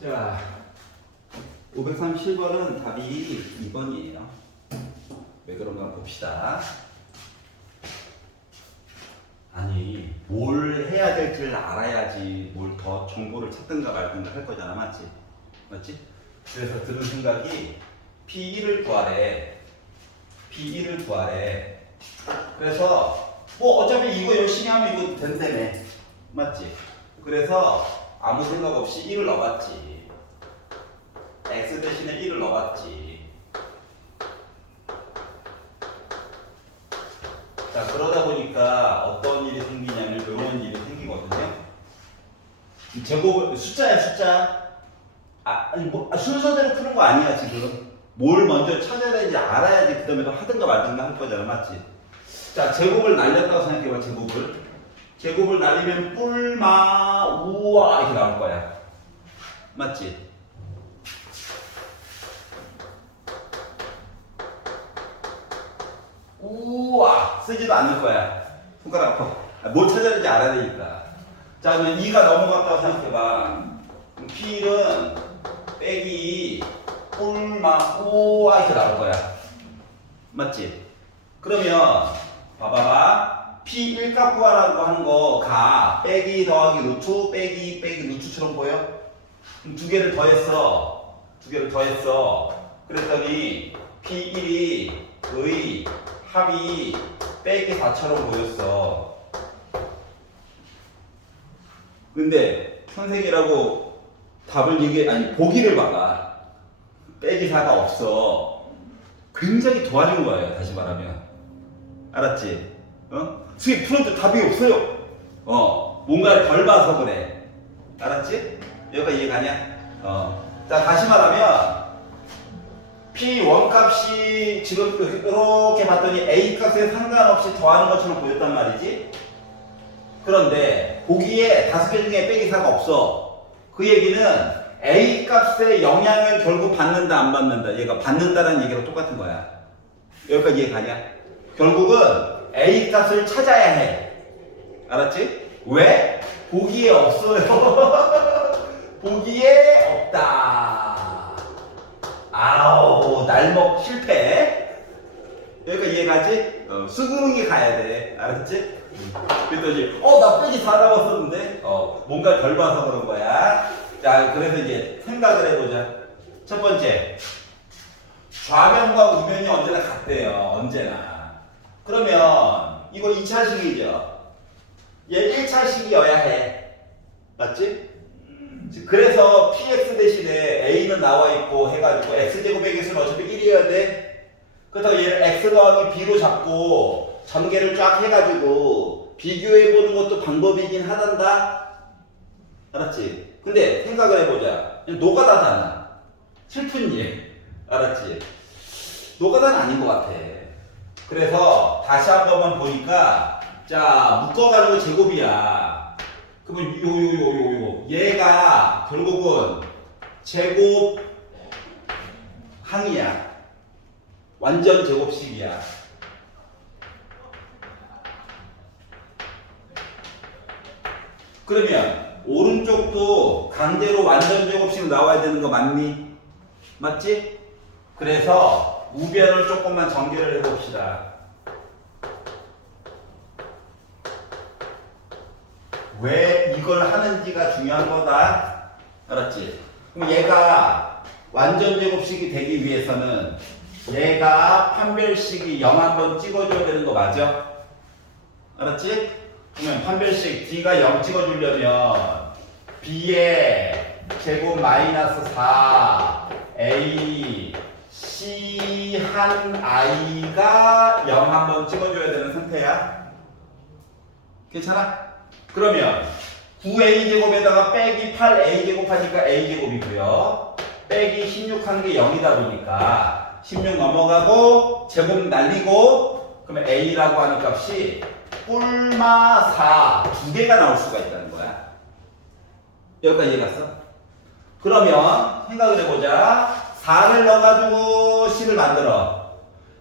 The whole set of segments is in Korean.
자, 537번은 답이 2번이에요. 왜 그런가 봅시다. 아니, 뭘 해야 될지를 알아야지 뭘 더 정보를 찾든가 말든가 할 거잖아. 맞지? 맞지? 그래서 드는 생각이 P1을 구하래. P1을 구하래. 그래서 뭐 어차피 이거 열심히 하면 이거 된다며. 맞지? 그래서 아무 생각 없이 1을 넣어봤지. X 대신에 1을 넣어봤지. 자, 그러다 보니까 어떤 일이 생기냐면 이런 일이 생기거든요. 제곱을 숫자야, 숫자. 아니 뭐 순서대로 푸는 거 아니야 지금. 뭘 먼저 찾아야 되는지 알아야지 그 다음에 하든가 말든가 할 거잖아, 맞지? 자, 제곱을 날렸다고 생각해봐. 제곱을 날리면 뿔마 우와 이렇게 나올 거야. 맞지? 우와 쓰지도 않을 거야. 손가락 아파. 뭘 찾아야 되는지 알아야 되니까. 자, 그러면 2가 넘어갔다고 생각해봐. P는 빼기 뿔마 우와 이렇게 나올 거야. 맞지? 그러면 봐봐봐. P1 값 구하라고 하는 거가 빼기 더하기 루트 빼기 루트처럼 보여? 그럼 두 개를 더했어. 그랬더니 P1이 의 합이 빼기 4처럼 보였어. 근데 선생이라고 답을 보기를 봐봐. 빼기 4가 없어. 굉장히 도와준 거예요. 다시 말하면. 알았지? 수익 풀어도 답이 없어요. 뭔가를 덜 봐서 그래. 알았지? 여기까지 이해가냐? 자, 다시 말하면 P1 값이 지금 이렇게 봤더니 A 값에 상관없이 더하는 것처럼 보였단 말이지. 그런데 보기에 5개 중에 빼기 4가 없어. 그 얘기는 A 값의 영향을 결국 받는다 안 받는다. 얘가 받는다라는 얘기랑 똑같은 거야. 여기까지 이해가냐? 결국은 A 값을 찾아야 해. 알았지? 왜? 보기에 없어요. 보기에 없다. 아우, 날먹 실패. 여기까지 이해가지? 수긍이 가야 돼. 알았지? 그랬더니 나 빼기 4 나왔었는데 뭔가 덜 봐서 그런 거야. 자, 그래서 이제 생각을 해보자. 첫 번째, 좌변과 우변이 언제나 같대요. 언제나. 그러면 이거 2차식이죠. 얘 1차식이어야 해. 맞지? 그래서 px 대신에 a는 나와 있고 해가지고 x제곱의 개수는 어차피 1이어야 돼. 그렇다고 얘를 x 더하기 b로 잡고 전개를 쫙 해가지고 비교해보는 것도 방법이긴 하단다. 알았지? 근데 생각을 해보자. 노가다잖아. 슬픈 일. 알았지? 노가다는 아닌 것 같아. 그래서 다시 한 번만 보니까, 자, 묶어가지고 제곱이야. 그러면 얘가 결국은 제곱 항이야. 완전 제곱식이야. 그러면 오른쪽도 강제로 완전 제곱식 나와야 되는 거 맞니? 맞지? 그래서 우변을 조금만 전개를 해봅시다. 왜 이걸 하는지가 중요한 거다. 알았지? 그럼 얘가 완전 제곱식이 되기 위해서는 얘가 판별식이 0 한번 찍어줘야 되는 거 맞아? 알았지? 그러면 판별식 D가 0 찍어주려면 B의 제곱 마이너스 4 A C 한 I가 0 한번 찍어줘야 되는 상태야. 괜찮아? 그러면 9a제곱에다가 빼기 8a제곱 하니까 a제곱이고요. 빼기 16 하는 게 0이다 보니까 16 넘어가고 제곱 날리고 그러면 a라고 하는 값이 뿔마 4 두 개가 나올 수가 있다는 거야. 여기까지 이해갔어? 그러면 생각을 해보자. 4를 넣어가지고 C를 만들어.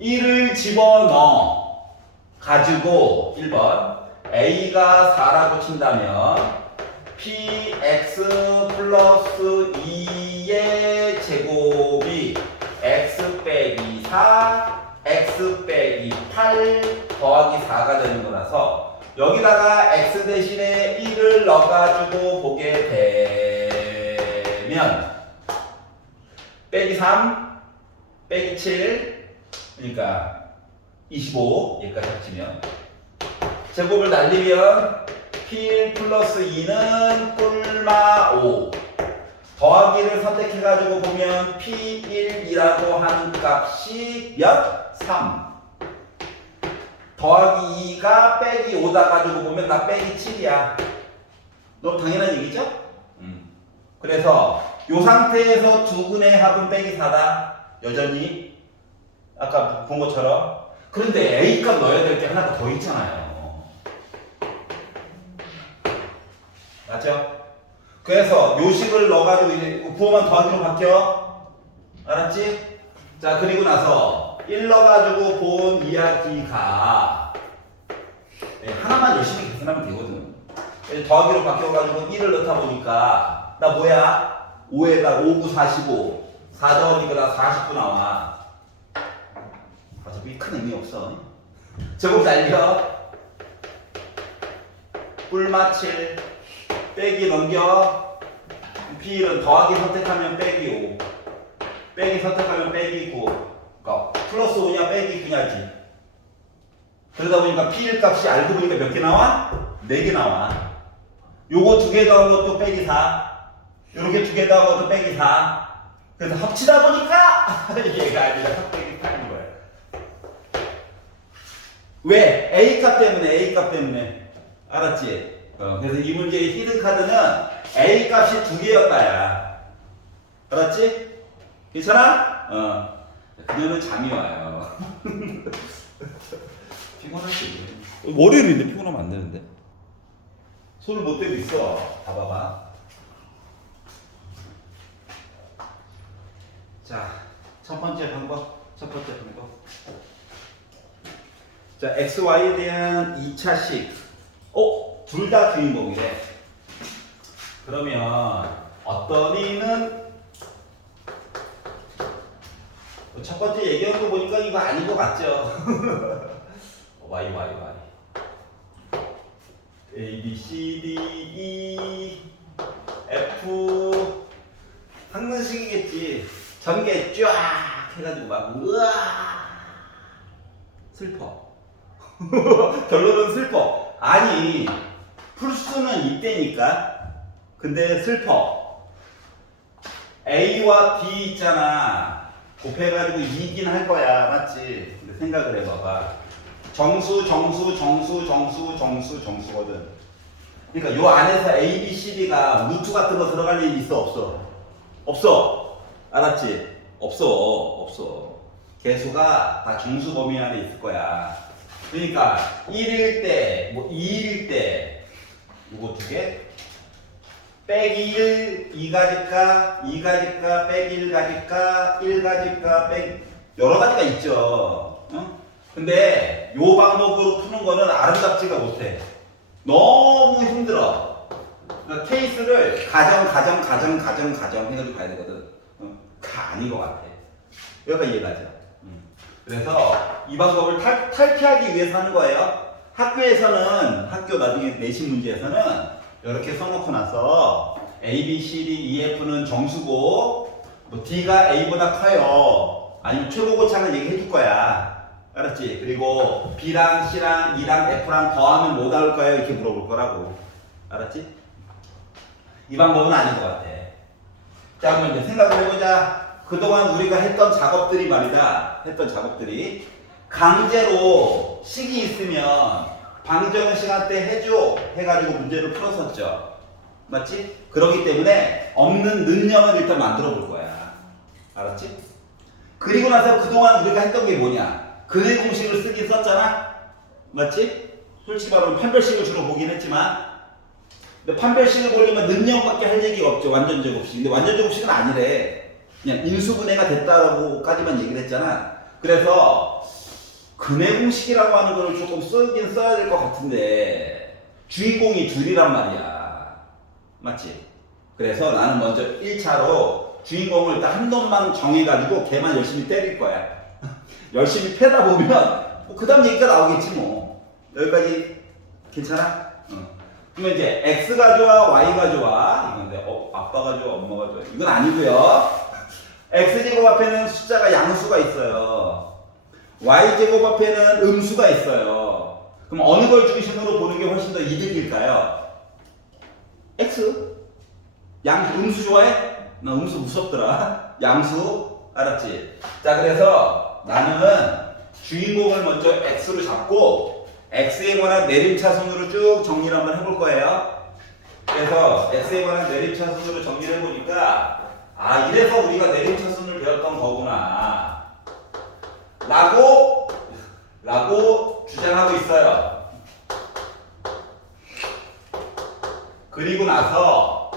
1을 집어넣어 가지고 1번 A가 4라고 친다면 px 플러스 2의 제곱이 x 빼기 4 x 빼기 8 더하기 4가 되는 거라서 여기다가 x 대신에 1을 넣어가지고 보게 되면 빼기 3 빼기 7 그러니까 25 여기까지 합치면 제곱을 날리면 P1 플러스 2는 꿀마 5 더하기를 선택해가지고 보면 P1이라고 하는 값이 몇? 3 더하기 2가 빼기 5다 가지고 보면 나 빼기 7이야. 너무 당연한 얘기죠? 그래서 이 상태에서 두근의 합은 빼기 4다. 여전히 아까 본 것처럼. 그런데 A값 넣어야 될 게 하나가 더 있잖아요. 맞죠? 그래서 요식을 넣어가지고 이제 부호만 더하기로 바뀌어. 알았지? 자, 그리고 나서 1 넣어가지고 본 이야기가 하나만 열심히 계산하면 되거든. 더하기로 바뀌어가지고 1을 넣다 보니까 나 뭐야? 5에다 5, 9, 45 4 더하니까 나 49 나와. 어차피 큰 의미 없어. 제곱 날려 꿀맛 7 빼기 넘겨 P1은 더하기 선택하면 빼기 5 빼기 선택하면 빼기 9 그러니까 플러스 5냐 빼기 9냐지. 그러다 보니까 P1 값이 알고 보니까 몇 개 나와? 4개 나와. 요거 2개 더한 것도 빼기 4 요렇게 2개 더한 것도 빼기 4 그래서 합치다 보니까 얘가 아니라 합빼기 8인 거야. 왜? A값 때문에 A값 때문에 알았지? 그래서 이 문제의 히든 카드는 A 값이 2개였다야. 알았지? 괜찮아? 그녀는 잠이 와요. 피곤하지. 월요일인데 피곤하면 안 되는데. 손을 못 대고 있어. 봐봐봐. 자, 첫 번째 방법. 자, XY에 대한 2차식. 둘 다 주인공이래. 그러면 어떤 이는 첫 번째 얘기한 거 보니까 이거 아닌 것 같죠? Y A, B, C, D, E, F 항문식이겠지. 전개 쫙 해가지고 막 우와 슬퍼. 결론은 슬퍼. 아니 풀수는 이때니까. 근데 슬퍼. A와 B 있잖아. 곱해가지고 2긴 할 거야. 맞지? 근데 생각을 해봐봐. 정수거든. 그러니까 요 안에서 A, B, C, D가 루트 같은 거 들어갈 일이 있어? 없어? 없어. 알았지? 없어. 개수가 다 정수 범위 안에 있을 거야. 그러니까 1일 때, 2일 때 요거 2개 빼기 1, 2가질까, 2가질까, 빼기 1가질까, 1가질까, 빼기 여러 가지가 있죠. 근데 요 방법으로 푸는 거는 아름답지가 못해. 너무 힘들어. 그러니까 케이스를 가정 해가지고 가야 되거든. 다 아닌 것 같아. 여기가 이해가죠? 그래서 이 방법을 탈피하기 위해서 하는 거예요. 학교 나중에 내신 문제에서는 이렇게 써놓고 나서 A, B, C, D, E, F는 정수고 뭐 D가 A보다 커요. 아니면 최고고창을 얘기해 줄 거야. 알았지? 그리고 B랑 C랑 E랑 F랑 더하면 뭐 나올까요? 이렇게 물어볼 거라고. 알았지? 이 방법은 아닌 것 같아. 자, 그럼 이제 생각을 해보자. 그동안 우리가 했던 작업들이 말이다. 강제로 식이 있으면 방정은 시간 때 해줘 해가지고 문제를 풀었었죠. 맞지? 그렇기 때문에 없는 능력을 일단 만들어 볼 거야. 알았지? 그리고 나서 그동안 우리가 했던 게 뭐냐? 근해 공식을 쓰긴 썼잖아? 맞지? 솔직히 말하면 판별식을 주로 보긴 했지만 근데 판별식을 보려면 능력밖에 할 얘기가 없죠. 완전 제곱식. 근데 완전 제곱식은 아니래. 그냥 인수분해가 됐다라고까지만 얘기를 했잖아. 그래서 근해 공식이라고 하는 걸 조금 쓰긴 써야 될 것 같은데 주인공이 둘이란 말이야. 맞지? 그래서 나는 먼저 1차로 주인공을 일단 한 놈만 정해가지고 걔만 열심히 때릴 거야. 열심히 패다 보면 뭐 그 다음 얘기가 나오겠지 뭐. 여기까지 괜찮아? 그러면 이제 X가 좋아 Y가 좋아 이건데 아빠가 좋아 엄마가 좋아 이건 아니고요. X제곱 앞에는 숫자가 양수가 있어요. Y제곱 앞에는 음수가 있어요. 그럼 어느 걸 중심으로 보는 게 훨씬 더 이득일까요? X? 음수 좋아해? 나 음수 무섭더라. 양수 알았지? 자 그래서 나는 주인공을 먼저 X로 잡고 X에 관한 내림차순으로 쭉 정리를 한번 해볼 거예요. 그래서 X에 관한 내림차순으로 정리를 해보니까 이래서 우리가 내림차순을 배웠던 거구나 라고 주장하고 있어요. 그리고 나서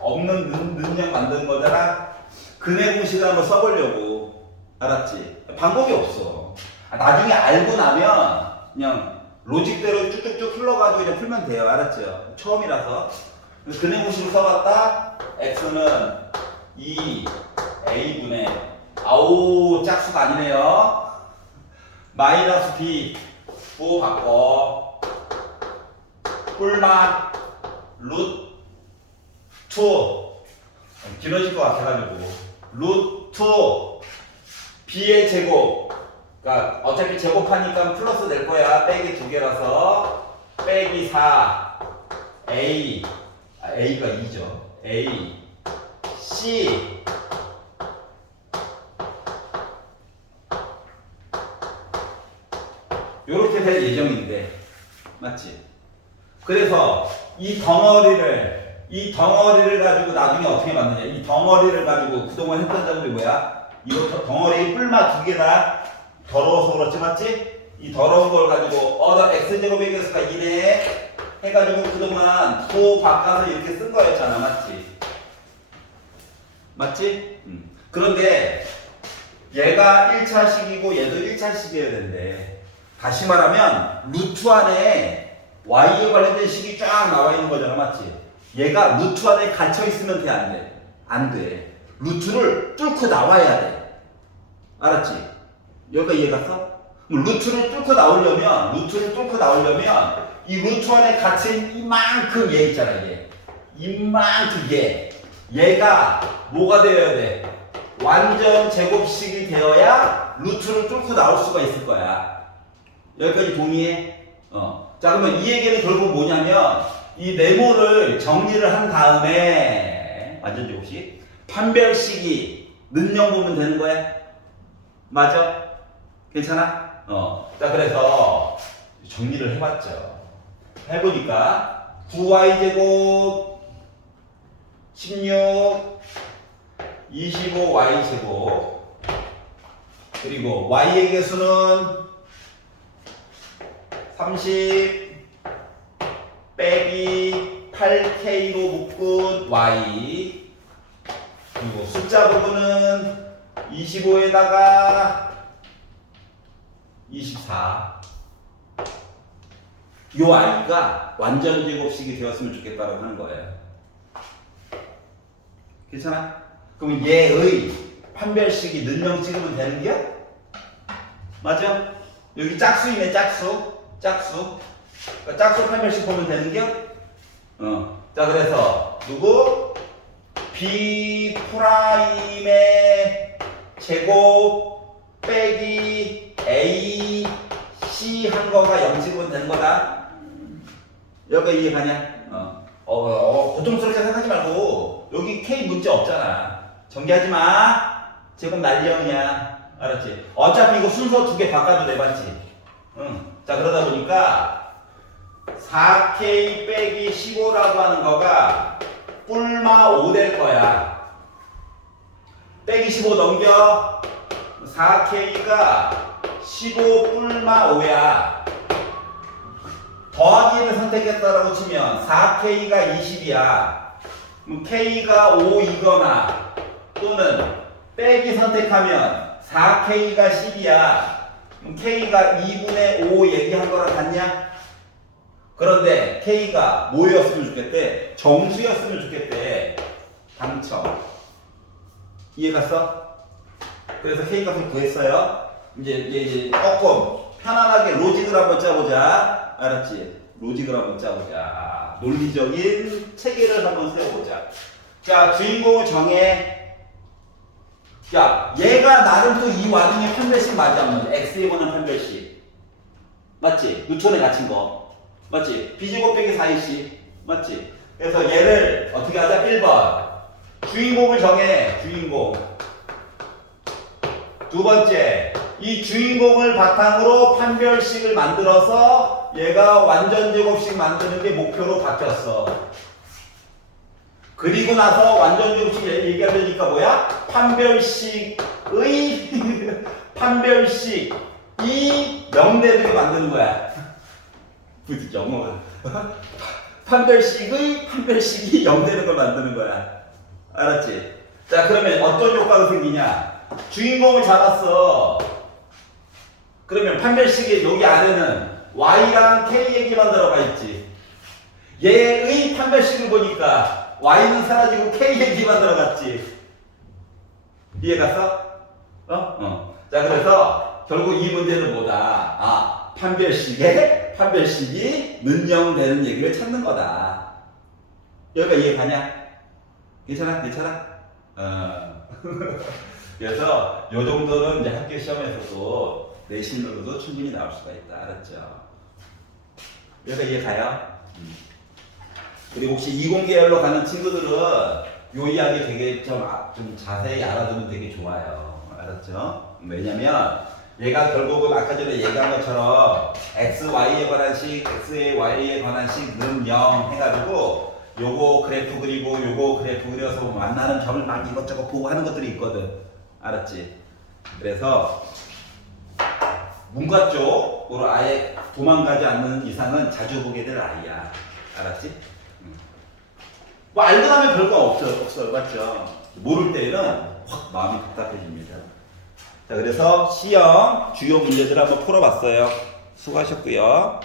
없는 능력 만든 거잖아. 근해 공식을 한번 써보려고. 알았지? 방법이 없어. 나중에 알고 나면 그냥 로직대로 쭉쭉쭉 흘러가지고 그냥 풀면 돼요. 알았죠? 처음이라서. 근해 공식을 써봤다. x는 2a분의 아우 짝수가 아니네요. 마이너스 b 9 바꿔 꿀맛 룻 2 길어질 것 같아가지고 룻 2 b의 제곱 그러니까 어차피 제곱하니까 플러스 될 거야. 빼기 2개라서 빼기 4 a a가 2죠. a c 요렇게 될 예정인데 맞지? 그래서 이 덩어리를 가지고 나중에 어떻게 만드냐? 이 덩어리를 가지고 그동안 했던 작업이 뭐야? 이거 덩어리 뿔마 2개다. 더러워서 그렇지 맞지? 이 더러운 걸 가지고 나 x제곱의 개수가 2네 해가지고 그동안 도 바꿔서 이렇게 쓴 거였잖아. 맞지? 맞지? 그런데 얘가 1차식이고 얘도 1차식이어야 된대. 다시 말하면 루트 안에 y에 관련된 식이 쫙 나와 있는 거잖아. 맞지? 얘가 루트 안에 갇혀 있으면 돼? 안 돼? 안 돼. 루트를 뚫고 나와야 돼. 알았지? 여기가 이해갔어? 루트를 뚫고 나오려면 이 루트 안에 갇힌 이만큼 얘 있잖아. 이만큼 얘가 뭐가 되어야 돼? 완전 제곱식이 되어야 루트를 뚫고 나올 수가 있을 거야. 여기까지 동의해? 자 그러면 이 얘기는 결국 뭐냐면 이 네모를 정리를 한 다음에 완전 제곱식 판별식이 능령 보면 되는 거야? 맞아? 괜찮아? 자 그래서 정리를 해봤죠. 해보니까 9y제곱 16 25y제곱 그리고 y의 개수는 30 빼기 8k로 묶은 y 그리고 숫자 부분은 25에다가 24 요 i가 완전 제곱식이 되었으면 좋겠다라고 하는 거예요. 괜찮아? 그럼 얘의 판별식이 능령 찍으면 되는 게야? 맞아? 여기 짝수이네. 짝수 그러니까 짝수 판별식 보면 되는 게야? 자 그래서 누구? b 프라임의 제곱 빼기 a c 한 거가 0 찍으면 되는 거다. 여기가 이해가냐? 고통스럽게 생각하지 말고 여기 k 문자 없잖아. 전개하지 마. 제곱 난리형이야. 알았지? 어차피 이거 순서 2개 바꿔도 돼. 맞지? 자 그러다 보니까 4k 빼기 15라고 하는 거가 뿔마 5 될 거야. 빼기 15 넘겨. 4k가 15 뿔마 5야. 더하기를 선택했다라고 치면 4k가 20이야. 그럼 k가 5이거나 또는 빼기 선택하면 4k가 10이야. 그럼 k가 2분의 5 얘기한 거랑 같냐? 그런데 K가 뭐였으면 좋겠대? 정수였으면 좋겠대. 당첨. 이해갔어? 그래서 K 값을 구했어요. 이제 조금 편안하게 로직을 한번 짜보자. 알았지? 로직을 한번 짜보자. 논리적인 체계를 한번 세워보자. 자, 주인공을 정해. 야, 얘가 나름 또 이 와중에 판별식 맞지 않는 x에 관한 판별식. 맞지? 누촌에 갇힌 거. 맞지? b 곱빼기 4ac. 맞지? 그래서 얘를 어떻게 하자? 1번. 주인공을 정해. 주인공. 두 번째. 이 주인공을 바탕으로 판별식을 만들어서 얘가 완전 제곱식 만드는 게 목표로 바뀌었어. 그리고 나서 완전 제곱식 얘기하려니까 뭐야? 판별식이 명대되게 만드는 거야. 부디 영어가. 판별식이 영되는 걸 만드는 거야. 알았지? 자, 그러면 어떤 효과가 생기냐? 주인공을 잡았어. 그러면 판별식의 여기 안에는 y랑 k 얘기만 들어가 있지. 얘의 판별식을 보니까 y는 사라지고 k 얘기만 들어갔지. 이해갔어? 자, 그래서 결국 이 문제는 뭐다? 판별식이 능령되는 얘기를 찾는 거다. 여기가 이해가냐? 괜찮아? 그래서 요 정도는 이제 학교 시험에서도 내신으로도 충분히 나올 수가 있다. 알았죠? 여기가 이해가요? 그리고 혹시 이공계열로 가는 친구들은 요 이야기 되게 좀 자세히 알아두면 되게 좋아요. 알았죠? 왜냐면 얘가 결국은 아까 전에 얘기한 것처럼 x, y에 관한 식, x의 y에 관한 식는 0 해가지고 요거 그래프 그리고 요거 그래프 그려서 만나는 점을 막 이것저것 보고 하는 것들이 있거든. 알았지? 그래서 문과 쪽으로 아예 도망가지 않는 이상은 자주 보게 될 아이야. 알았지? 뭐 알고 나면 별거 없어. 맞죠? 모를 때는 확 마음이 답답해집니다. 자, 그래서 C형 주요 문제들 한번 풀어봤어요. 수고하셨고요.